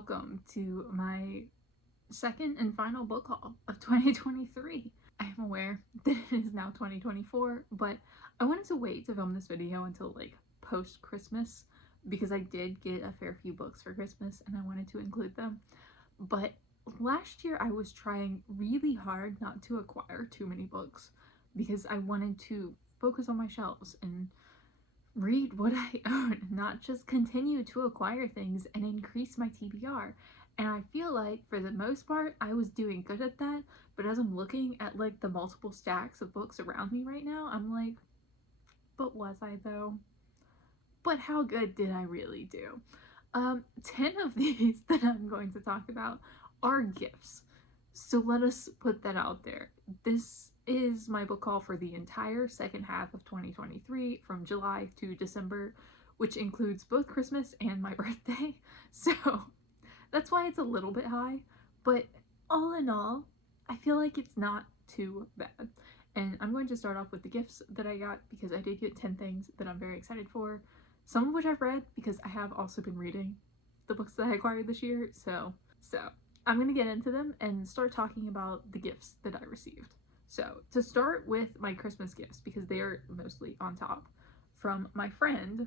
welcome to my second and final book haul of 2023. I am aware that it is now 2024, but I wanted to wait to film this video until like post-Christmas because I did get a fair few books for Christmas and I wanted to include them. But last year I was trying really hard not to acquire too many books because I wanted to focus on my shelves and read what I own, not just continue to acquire things and increase my TBR. And I feel like for the most part I was doing good at that, but as I'm looking at like the multiple stacks of books around me right now, I'm like, but was I though? But how good did I really do? 10 of these that I'm going to talk about are gifts. So let us put that out there. This is my book haul for the entire second half of 2023 from July to December, which includes both Christmas and my birthday. So that's why it's a little bit high, but all in all, I feel like it's not too bad. And I'm going to start off with the gifts that I got because I did get 10 things that I'm very excited for, some of which I've read because I have also been reading the books that I acquired this year. So I'm going to get into them and start talking about the gifts that I received. So to start with my Christmas gifts, because they are mostly on top, from my friend,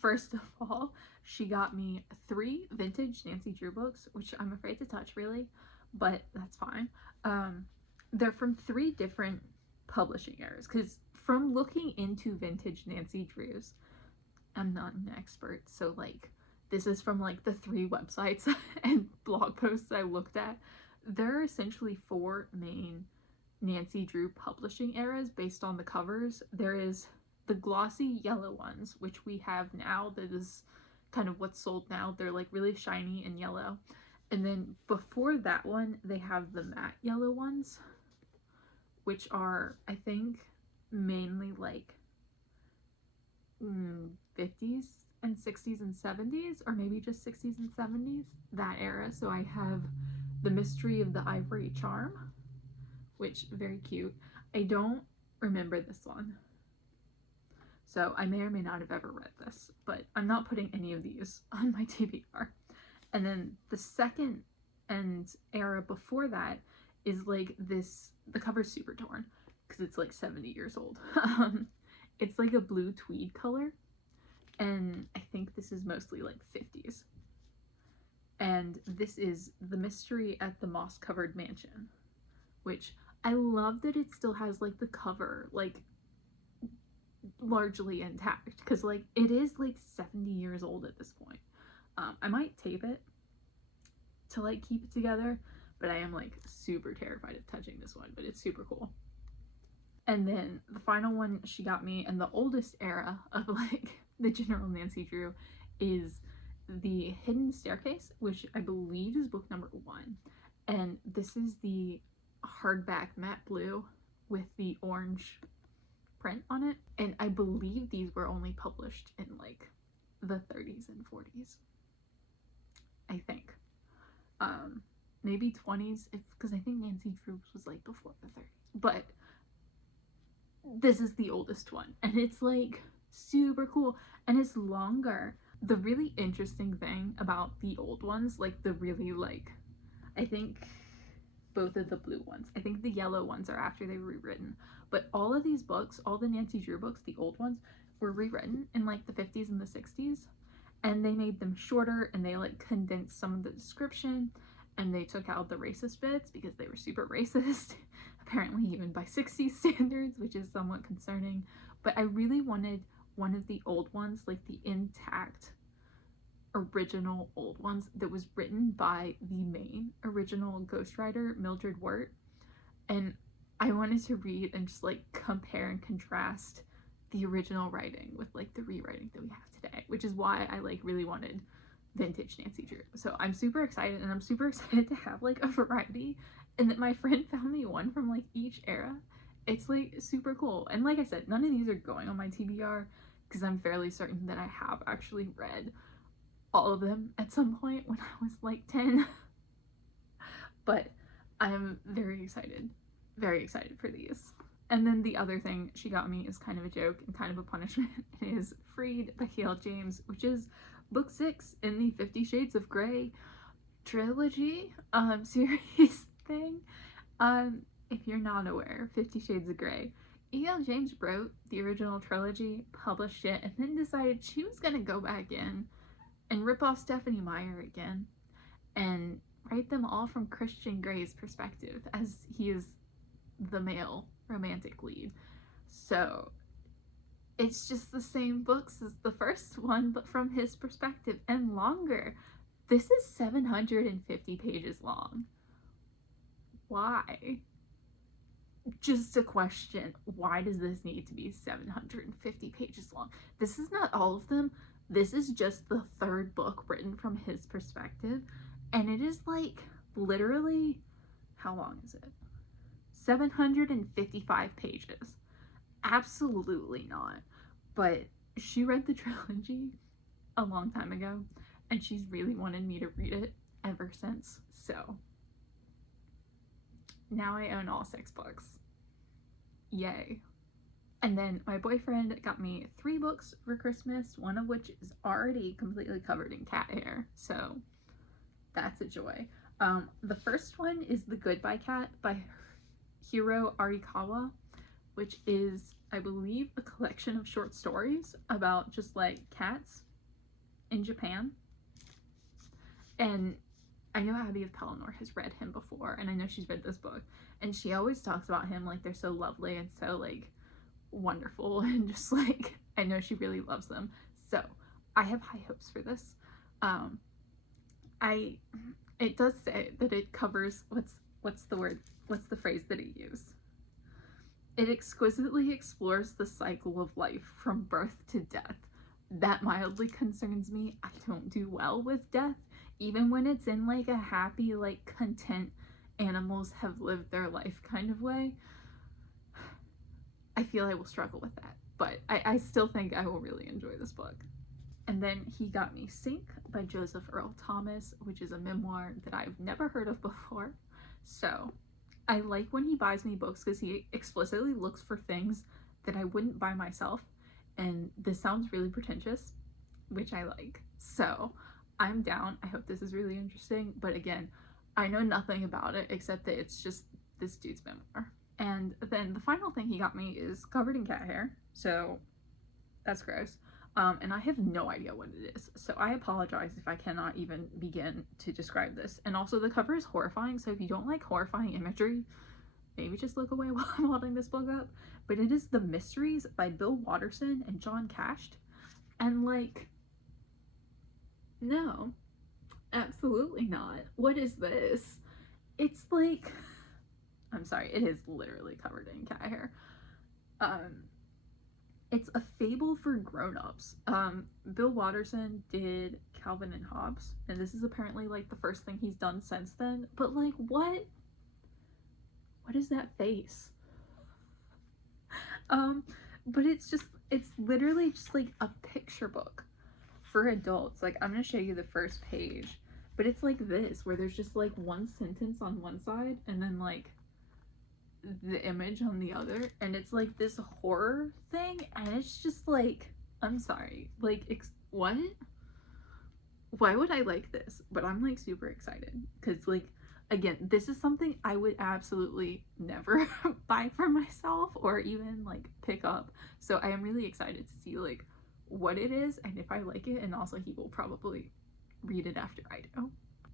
first of all, she got me 3 vintage Nancy Drew books, which I'm afraid to touch really, but that's fine. They're from 3 different publishing eras, because from looking into vintage Nancy Drews, I'm not an expert, so like this is from like the 3 websites and blog posts I looked at. There are essentially 4 main Nancy Drew publishing eras based on the covers. There is the glossy yellow ones, which we have now, that is kind of what's sold now. They're like really shiny and yellow. And then before that one, they have the matte yellow ones, which are, I think, mainly like 50s and 60s and 70s, or maybe just 60s and 70s, that era. So I have The Mystery of the Ivory Charm, which very cute. I don't remember this one, so I may or may not have ever read this, but I'm not putting any of these on my TBR. And then the second and era before that is like this, the cover's super torn because it's like 70 years old. It's like a blue tweed color, and I think this is mostly like 50s. And this is The Mystery at the Moss Covered Mansion, which I love that it still has like the cover like largely intact, because like it is like 70 years old at this point. I might tape it to like keep it together, but I am like super terrified of touching this one, but it's super cool. And then the final one she got me, and the oldest era of like the general Nancy Drew, is The Hidden Staircase, which I believe is book number 1. And this is the hardback matte blue with the orange print on it. And I believe these were only published in like the 30s and 40s. I think. Maybe 20s, because I think Nancy Drew was like before the 30s. But this is the oldest one, and it's like super cool, and it's longer. The really interesting thing about the old ones, like the really like, I think both of the blue ones, I think the yellow ones are after they were rewritten, but all of these books, all the Nancy Drew books, the old ones, were rewritten in like the 50s and the 60s, and they made them shorter, and they like condensed some of the description, and they took out the racist bits because they were super racist, apparently even by 60s standards, which is somewhat concerning. But I really wanted one of the old ones, like the intact original old ones that was written by the main original ghostwriter, Mildred Wirt. And I wanted to read and just like compare and contrast the original writing with like the rewriting that we have today, which is why I like really wanted vintage Nancy Drew. So I'm super excited, and I'm super excited to have like a variety, and that my friend found me one from like each era. It's like super cool. And like I said, none of these are going on my TBR because I'm fairly certain that I have actually read all of them at some point when I was like 10. But I'm very excited for these. And then the other thing she got me is kind of a joke and kind of a punishment. It is Freed by K.L. James, which is book 6 in the 50 Shades of Grey trilogy series thing. If you're not aware, 50 Shades of Grey, E.L. James wrote the original trilogy, published it, and then decided she was gonna go back in and rip off Stephenie Meyer again and write them all from Christian Grey's perspective, as he is the male romantic lead. So it's just the same books as the first one, but from his perspective, and longer. This is 750 pages long. Why? Just a question. Why does this need to be 750 pages long? This is not all of them. This is just the third book written from his perspective. And it is like, literally, how long is it? 755 pages. Absolutely not. But she read the trilogy a long time ago, and she's really wanted me to read it ever since. So now I own all 6 books. Yay. And then my boyfriend got me 3 books for Christmas, one of which is already completely covered in cat hair. So that's a joy. The first one is The Goodbye Cat by Hiro Arikawa, which is, I believe, a collection of short stories about just like cats in Japan. And I know Abby of Pelennor has read him before, and I know she's read this book, and she always talks about him like they're so lovely and so like wonderful, and just like, I know she really loves them. So I have high hopes for this. It does say that it covers, what's the phrase that it used? It exquisitely explores the cycle of life from birth to death. That mildly concerns me. I don't do well with death, even when it's in like a happy, like content, animals have lived their life kind of way. I feel I will struggle with that, but I still think I will really enjoy this book. And then he got me Sink by Joseph Earl Thomas, which is a memoir that I've never heard of before. So I like when he buys me books because he explicitly looks for things that I wouldn't buy myself. And this sounds really pretentious, which I like. So I'm down. I hope this is really interesting. But again, I know nothing about it except that it's just this dude's memoir. And then the final thing he got me is covered in cat hair. So that's gross. And I have no idea what it is. So I apologize if I cannot even begin to describe this. And also the cover is horrifying. So if you don't like horrifying imagery, maybe just look away while I'm holding this book up. But it is The Mysteries by Bill Watterson and John Kascht. And like, no, absolutely not. What is this? It's like, I'm sorry, it is literally covered in cat hair. It's a fable for grown-ups. Bill Watterson did Calvin and Hobbes, and this is apparently like the first thing he's done since then. But like, what is that face? But it's literally just like a picture book for adults. Like, I'm gonna show you the first page, but it's like this, where there's just like one sentence on one side and then like the image on the other, and it's like this horror thing, and it's just like, I'm sorry, like, what? Why would I like this? But I'm like super excited because, like, again, this is something I would absolutely never buy for myself or even like pick up. So I am really excited to see like what it is and if I like it, and also he will probably read it after I do.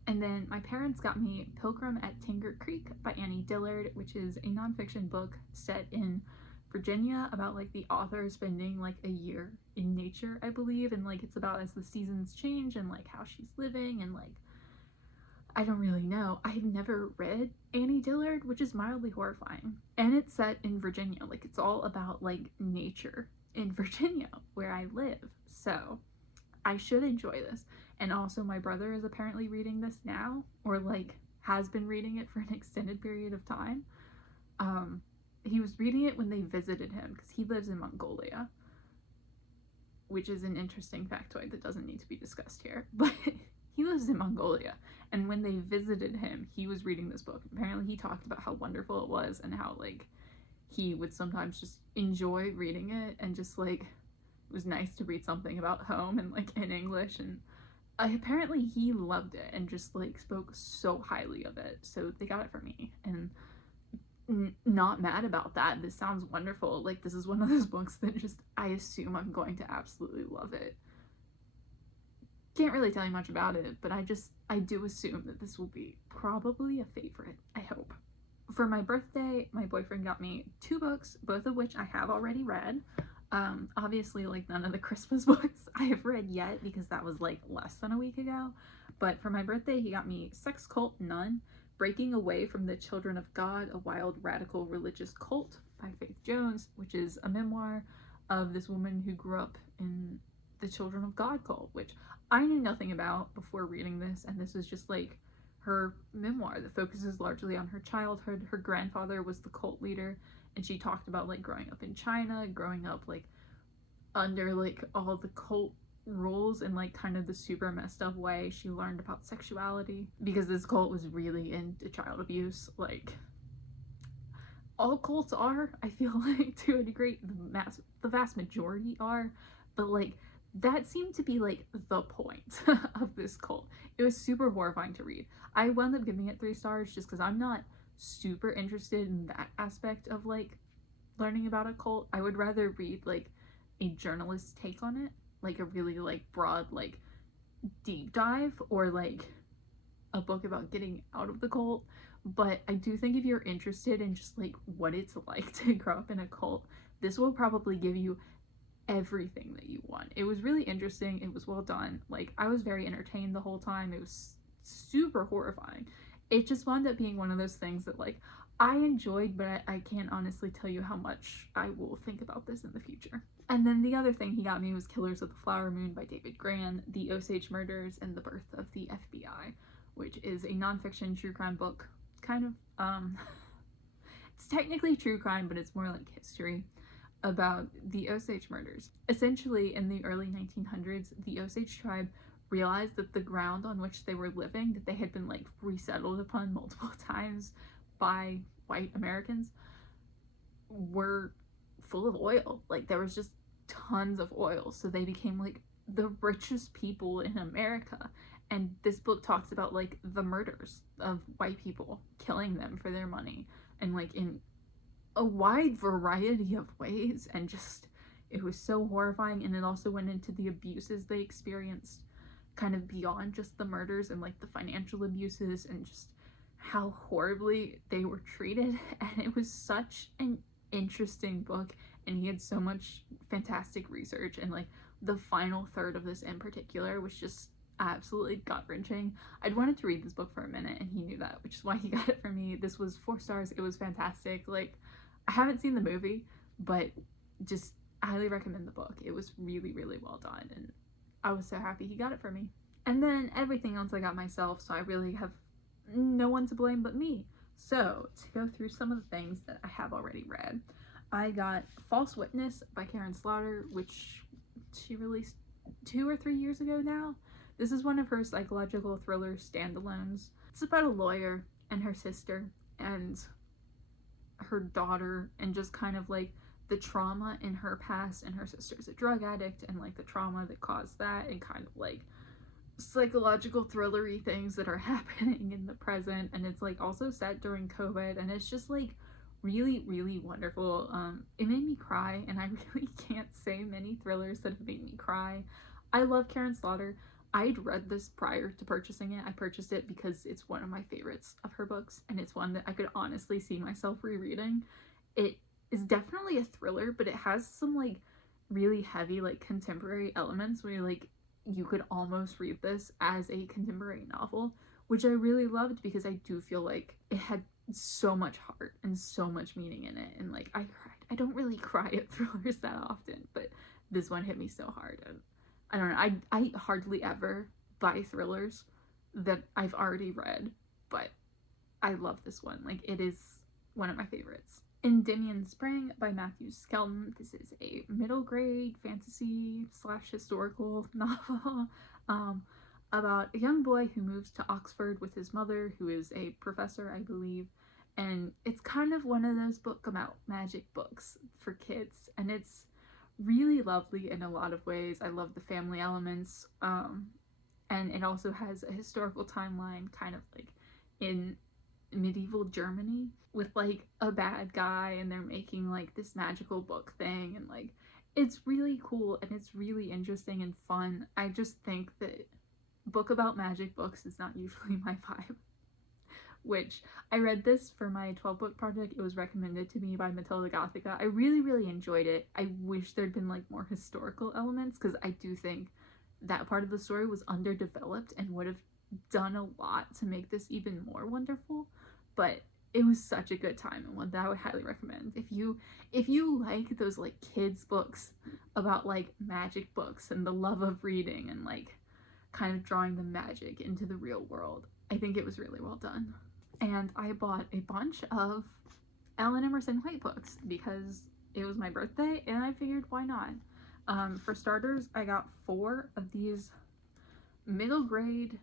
And then my parents got me Pilgrim at Tinker Creek by Annie Dillard, which is a nonfiction book set in Virginia about like the author spending like a year in nature, I believe, and like it's about as the seasons change and like how she's living, and like, I don't really know. I've never read Annie Dillard, which is mildly horrifying, and it's set in Virginia. Like, it's all about like nature in Virginia where I live, so I should enjoy this. And also my brother is apparently reading this now, or like has been reading it for an extended period of time. He was reading it when they visited him because he lives in Mongolia, which is an interesting factoid that doesn't need to be discussed here, but he lives in Mongolia, and when they visited him, he was reading this book. Apparently he talked about how wonderful it was and how like he would sometimes just enjoy reading it and just like It was nice to read something about home and like in English, and apparently he loved it and just like spoke so highly of it, so they got it for me, and not mad about that. This sounds wonderful. Like, this is one of those books that just, I assume I'm going to absolutely love it. Can't really tell you much about it, but I do assume that this will be probably a favorite, I hope. For my birthday, my boyfriend got me 2 books, both of which I have already read. Obviously, like, none of the Christmas books I have read yet, because that was like less than a week ago. But for my birthday, he got me Sex Cult Nun, Breaking Away from the Children of God, a Wild Radical Religious Cult by Faith Jones, which is a memoir of this woman who grew up in the Children of God cult, which I knew nothing about before reading this, and this is just like her memoir that focuses largely on her childhood. Her grandfather was the cult leader, and she talked about like growing up in China, growing up like under like all the cult rules in like kind of the super messed up way. She learned about sexuality because this cult was really into child abuse. Like, all cults are, I feel like, to a degree. The vast majority are, but like that seemed to be like the point of this cult. It was super horrifying to read. I wound up giving it 3 stars just because I'm not super interested in that aspect of like learning about a cult. I would rather read like a journalist's take on it, like a really like broad like deep dive, or like a book about getting out of the cult. But I do think if you're interested in just like what it's like to grow up in a cult, this will probably give you everything that you want. It was really interesting. It was well done. Like, I was very entertained the whole time. It was super horrifying. It just wound up being one of those things that like I enjoyed, but I can't honestly tell you how much I will think about this in the future. And then the other thing he got me was Killers of the Flower Moon by David Grann, The Osage Murders and the Birth of the FBI, which is a nonfiction true crime book. Kind of, it's technically true crime, but it's more like history about the Osage murders. Essentially, in the early 1900s, the Osage tribe realized that the ground on which they were living, that they had been like resettled upon multiple times by white Americans, were full of oil. Like, there was just tons of oil, so they became like the richest people in America. And this book talks about like the murders of white people, killing them for their money, and like in a wide variety of ways. And just, it was so horrifying. And it also went into the abuses they experienced, kind of beyond just the murders, and like the financial abuses, and just how horribly they were treated. And it was such an interesting book, and he had so much fantastic research, and like the final third of this in particular was just absolutely gut-wrenching. I'd wanted to read this book for a minute, and he knew that, which is why he got it for me. This was 4 stars. It was fantastic. Like, I haven't seen the movie, but just highly recommend the book. It was really, really well done, and I was so happy he got it for me. And then everything else I got myself, so I really have no one to blame but me. So, to go through some of the things that I have already read, I got False Witness by Karin Slaughter, which she released 2 or 3 years ago now. This is one of her psychological thriller standalones. It's about a lawyer and her sister and her daughter, and just kind of like the trauma in her past, and her sister's a drug addict, and like the trauma that caused that, and kind of like psychological thrillery things that are happening in the present. And it's like also set during COVID, and it's just like really, really wonderful. It made me cry, and I really can't say many thrillers that have made me cry. I love Karin Slaughter. I'd read this prior to purchasing it. I purchased it because it's one of my favorites of her books, and it's one that I could honestly see myself rereading. It is definitely a thriller, but it has some like really heavy like contemporary elements where like you could almost read this as a contemporary novel, which I really loved, because I do feel like it had so much heart and so much meaning in it. And like, I cried. I don't really cry at thrillers that often, but this one hit me so hard. And I don't know, I hardly ever buy thrillers that I've already read, but I love this one. Like, it is one of my favorites. Endymion Spring by Matthew Skelton. This is a middle grade fantasy / historical novel about a young boy who moves to Oxford with his mother, who is a professor, I believe. And it's kind of one of those book about magic books for kids, and it's really lovely in a lot of ways. I love the family elements, and it also has a historical timeline, kind of like in medieval Germany, with like a bad guy and they're making like this magical book thing, and like it's really cool and it's really interesting and fun. I just think that book about magic books is not usually my vibe. Which, I read this for my 12 book project. It was recommended to me by Matilda Gothica. I really enjoyed it. I wish there'd been like more historical elements, because I do think that part of the story was underdeveloped and would have done a lot to make this even more wonderful. But it was such a good time, and one that I would highly recommend. If you like those like kids books about like magic books and the love of reading and like kind of drawing the magic into the real world, I think it was really well done. And I bought a bunch of Ellen Emerson White books because it was my birthday and I figured, why not? For starters, I got 4 of these middle grade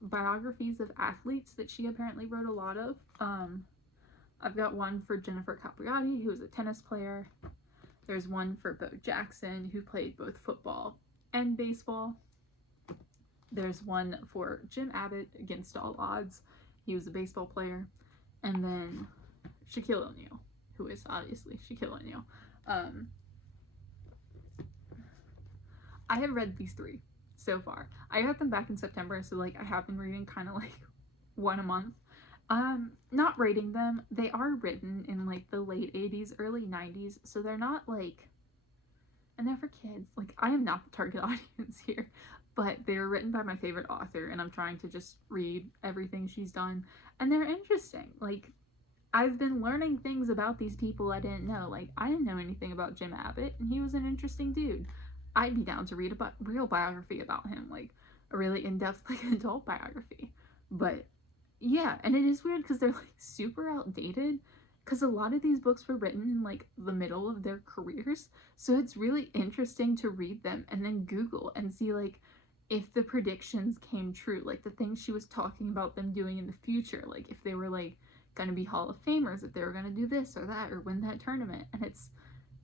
biographies of athletes that she apparently wrote a lot of. I've got one for Jennifer Capriati, who was a tennis player. There's one for Bo Jackson, who played both football and baseball. There's one for Jim Abbott, against all odds. He was a baseball player. And then Shaquille O'Neal, who is obviously Shaquille O'Neal. I have read these 3 so far. I got them back in September, so like I have been reading kind of like one a month. Not rating them. They are written in like the late 80s, early 90s, so they're not like, and they're for kids. Like, I am not the target audience here, but they're written by my favorite author, and I'm trying to just read everything she's done, and they're interesting. Like, I've been learning things about these people I didn't know. Like, I didn't know anything about Jim Abbott, and he was an interesting dude. I'd be down to read a real biography about him, like a really in-depth, like, adult biography. But yeah, and it is weird because they're like super outdated, because a lot of these books were written in like the middle of their careers, so it's really interesting to read them and then Google and see like if the predictions came true, like the things she was talking about them doing in the future, like if they were like gonna be Hall of Famers, if they were gonna do this or that or win that tournament. And it's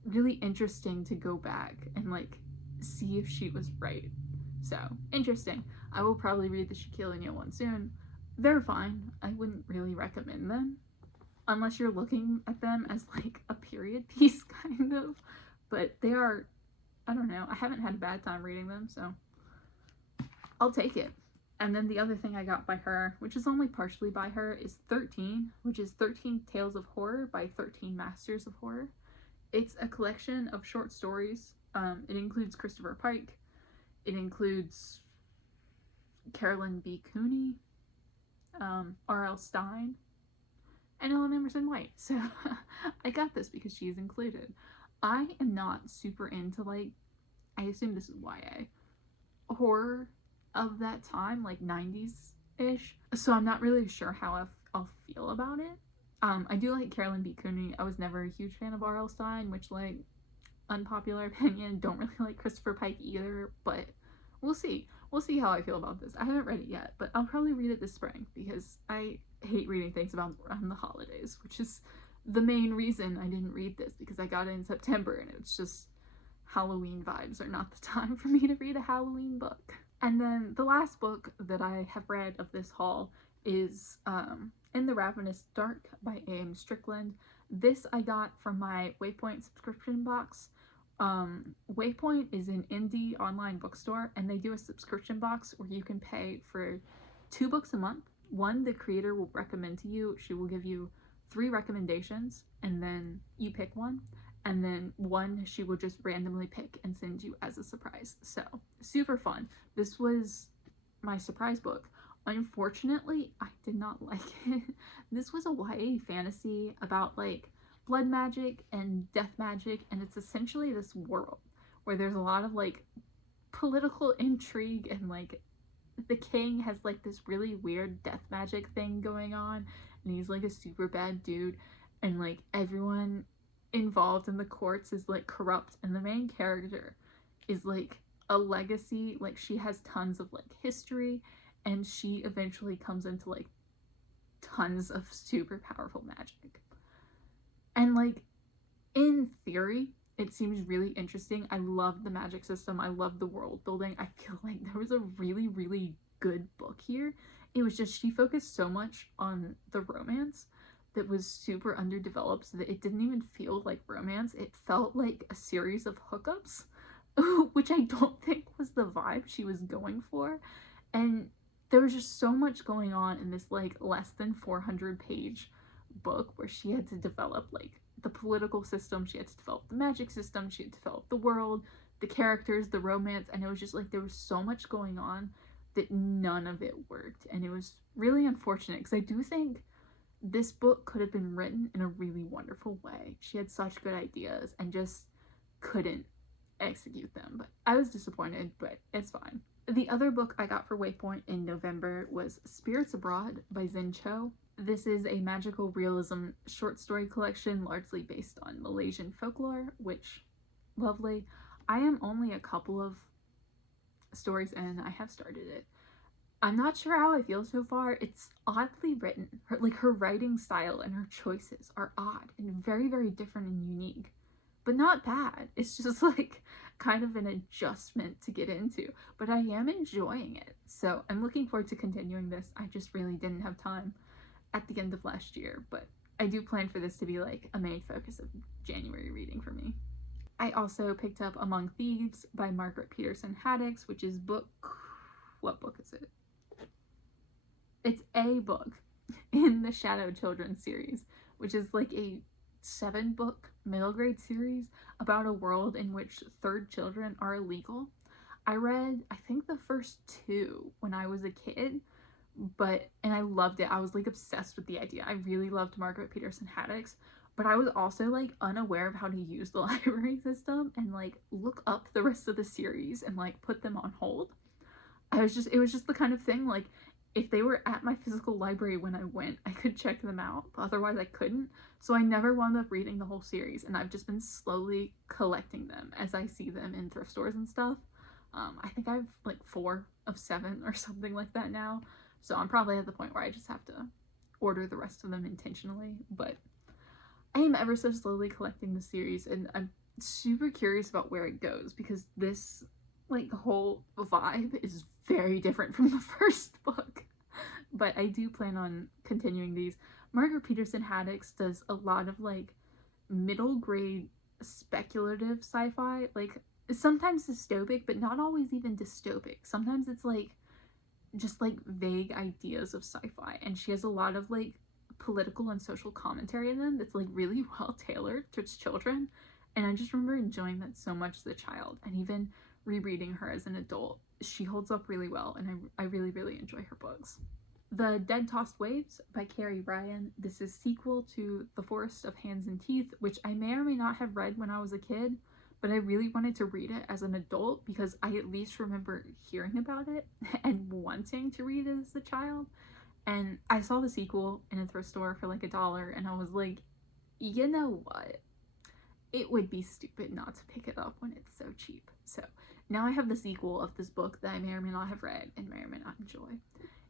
really interesting to go back and like see if she was right. So interesting. I will probably read the Shaquille O'Neal one soon. They're fine. I wouldn't really recommend them unless you're looking at them as like a period piece, kind of. But they are, I don't know, I haven't had a bad time reading them, so I'll take it. And then the other thing I got by her, which is only partially by her, is 13, which is 13 Tales of Horror by 13 Masters of Horror. It's a collection of short stories. It includes Christopher Pike. It includes Carolyn B. Cooney, R.L. Stine, and Ellen Emerson White. So I got this because she's included. I am not super into, like, I assume this is YA, horror of that time, like 90s-ish. So I'm not really sure how I'll feel about it. I do like Carolyn B. Cooney. I was never a huge fan of R.L. Stine, which, like, unpopular opinion, don't really like Christopher Pike either, but we'll see. We'll see how I feel about this. I haven't read it yet, but I'll probably read it this spring because I hate reading things about around the holidays, which is the main reason I didn't read this, because I got it in September and it's just Halloween vibes are not the time for me to read a Halloween book. And then the last book that I have read of this haul is In the Ravenous Dark by A.M. Strickland. This I got from my Waypoint subscription box. Waypoint is an indie online bookstore, and they do a subscription box where you can pay for 2 books a month. One the creator will recommend to you. She will give you 3 recommendations, and then you pick one. And then one she will just randomly pick and send you as a surprise. So, super fun. This was my surprise book. Unfortunately, I did not like it. This was a YA fantasy about, like, blood magic and death magic, and it's essentially this world where there's a lot of, like, political intrigue, and, like, the king has, like, this really weird death magic thing going on, and he's, like, a super bad dude, and, like, everyone involved in the courts is, like, corrupt, and the main character is, like, a legacy. Like, she has tons of, like, history, and she eventually comes into, like, tons of super powerful magic. And, like, in theory, It seems really interesting. I love the magic system. I love the world building. I feel like there was a really, really good book here. It was just she focused so much on the romance that was super underdeveloped so that it didn't even feel like romance. It felt like a series of hookups, which I don't think was the vibe she was going for. And there was just so much going on in this like less than 400 page book where she had to develop like the political system, she had to develop the magic system, she had to develop the world, the characters, the romance, and it was just like there was so much going on that none of it worked. And it was really unfortunate because I do think this book could have been written in a really wonderful way. She had such good ideas and just couldn't execute them. But I was disappointed, but it's fine. The other book I got for Waypoint in November was Spirits Abroad by Zen Cho. This is a magical realism short story collection largely based on Malaysian folklore, which, lovely. I am only a couple of stories in. I have started it. I'm not sure how I feel so far. It's oddly written. Her writing style and her choices are odd and very, very different and unique. But not bad. It's just like kind of an adjustment to get into. But I am enjoying it. So I'm looking forward to continuing this. I just really didn't have time at the end of last year. But I do plan for this to be like a main focus of January reading for me. I also picked up Among Thieves by Margaret Peterson Haddix, which is book... What book is it? It's a book in the Shadow Children series, which is like a 7-book middle grade series about a world in which third children are illegal. I read, I think, the first 2 when I was a kid, and I loved it. I was like obsessed with the idea. I really loved Margaret Peterson Haddix, but I was also like unaware of how to use the library system and like look up the rest of the series and like put them on hold. It was just the kind of thing like if they were at my physical library when I went, I could check them out, but otherwise I couldn't. So I never wound up reading the whole series, and I've just been slowly collecting them as I see them in thrift stores and stuff. I think I have like 4 of 7 or something like that now. So I'm probably at the point where I just have to order the rest of them intentionally. But I am ever so slowly collecting the series, and I'm super curious about where it goes because this like whole vibe is very different from the first book. But I do plan on continuing these. Margaret Peterson Haddix does a lot of like middle grade speculative sci-fi, like sometimes dystopic, but not always even dystopic. Sometimes it's like just like vague ideas of sci-fi, and she has a lot of like political and social commentary in them that's like really well tailored towards children. And I just remember enjoying that so much as a child, and even rereading her as an adult, she holds up really well, and I really, really enjoy her books. The Dead Tossed Waves by Carrie Ryan. This is sequel to The Forest of Hands and Teeth, which I may or may not have read when I was a kid, but I really wanted to read it as an adult because I at least remember hearing about it and wanting to read it as a child. And I saw the sequel in a thrift store for like $1, and I was like, you know what? It would be stupid not to pick it up when it's so cheap. So now I have the sequel of this book that I may or may not have read and may or may not enjoy.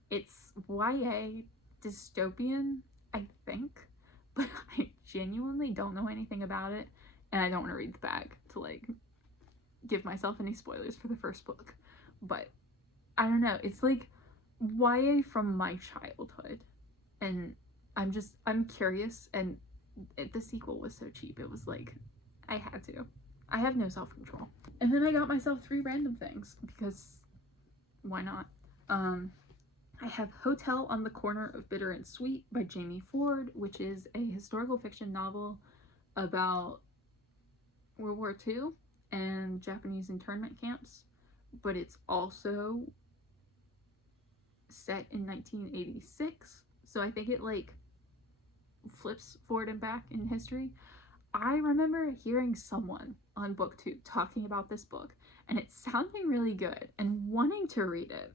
It's YA dystopian, I think, but I genuinely don't know anything about it, and I don't want to read the back to like give myself any spoilers for the first book. But I don't know, it's like YA from my childhood, and I'm curious, and the sequel was so cheap, it was like I had to. I have no self-control. And then I got myself 3 random things because why not? I have Hotel on the Corner of Bitter and Sweet by Jamie Ford, which is a historical fiction novel about World War II and Japanese internment camps, but it's also set in 1986, so I think it like flips forward and back in history. I remember hearing someone on BookTube talking about this book, and it's sounding really good and wanting to read it.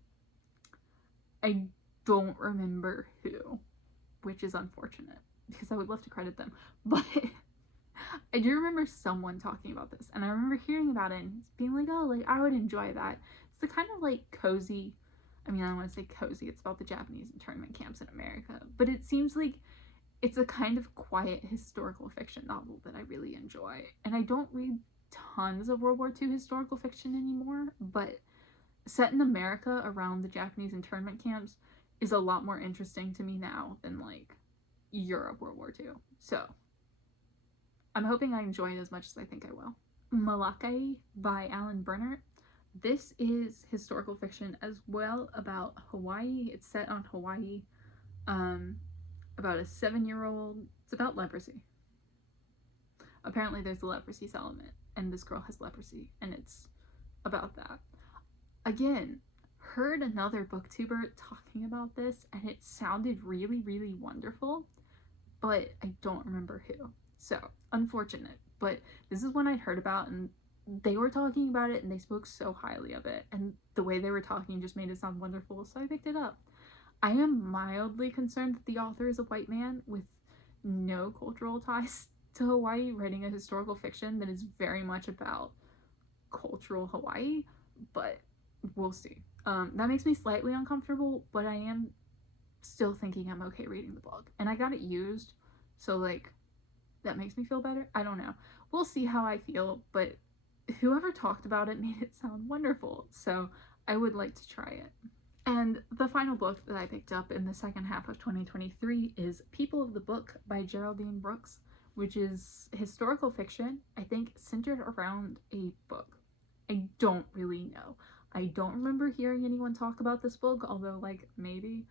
I don't remember who, which is unfortunate because I would love to credit them, but I do remember someone talking about this, and I remember hearing about it and being like, oh, like I would enjoy that. It's the kind of like cozy, I mean, I don't want to say cozy, it's about the Japanese internment camps in America, but it seems like it's a kind of quiet historical fiction novel that I really enjoy. And I don't read tons of World War II historical fiction anymore, but set in America around the Japanese internment camps is a lot more interesting to me now than like Europe World War II. So I'm hoping I enjoy it as much as I think I will. Moloka'i by Alan Brennert. This is historical fiction as well about Hawaii. It's set on Hawaii, about a 7-year-old. It's about leprosy. Apparently there's a leprosy settlement, and this girl has leprosy, and it's about that. Again, heard another booktuber talking about this, and it sounded really, really wonderful, but I don't remember who. So, unfortunate. But this is one I'd heard about, and they were talking about it, and they spoke so highly of it, and the way they were talking just made it sound wonderful, so I picked it up. I am mildly concerned that the author is a white man with no cultural ties to Hawaii, writing a historical fiction that is very much about cultural Hawaii, but we'll see. That makes me slightly uncomfortable, but I am still thinking I'm okay reading the book. And I got it used, so like, that makes me feel better. I don't know. We'll see how I feel, but whoever talked about it made it sound wonderful, so I would like to try it. And the final book that I picked up in the second half of 2023 is People of the Book by Geraldine Brooks, which is historical fiction, I think centered around a book. I don't really know. I don't remember hearing anyone talk about this book, although like maybe.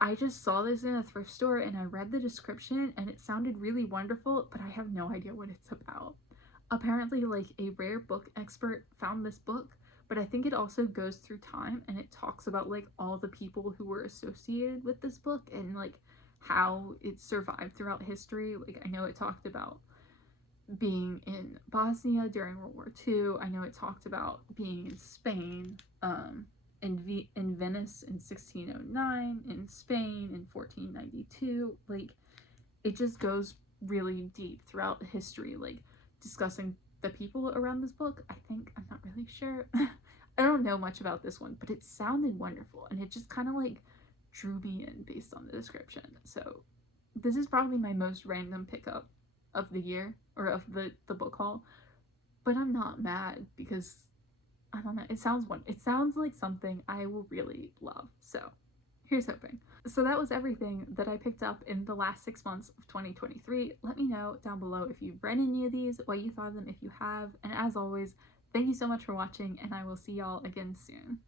I just saw this in a thrift store and I read the description and it sounded really wonderful, but I have no idea what it's about. Apparently like a rare book expert found this book, but I think it also goes through time and it talks about like all the people who were associated with this book and like how it survived throughout history. Like I know it talked about being in Bosnia during World War II. I know it talked about being in Spain, in Venice in 1609, in Spain in 1492. Like it just goes really deep throughout history, like discussing the people around this book. I think, I'm not really sure. I don't know much about this one, but it sounded wonderful and it just kind of like drew me in based on the description. So this is probably my most random pickup of the year, or of the book haul, but I'm not mad because I don't know, it sounds like something I will really love. So here's hoping. So that was everything that I picked up in the last 6 months of 2023. Let me know down below if you've read any of these, what you thought of them if you have, and as always, thank you so much for watching, and I will see y'all again soon.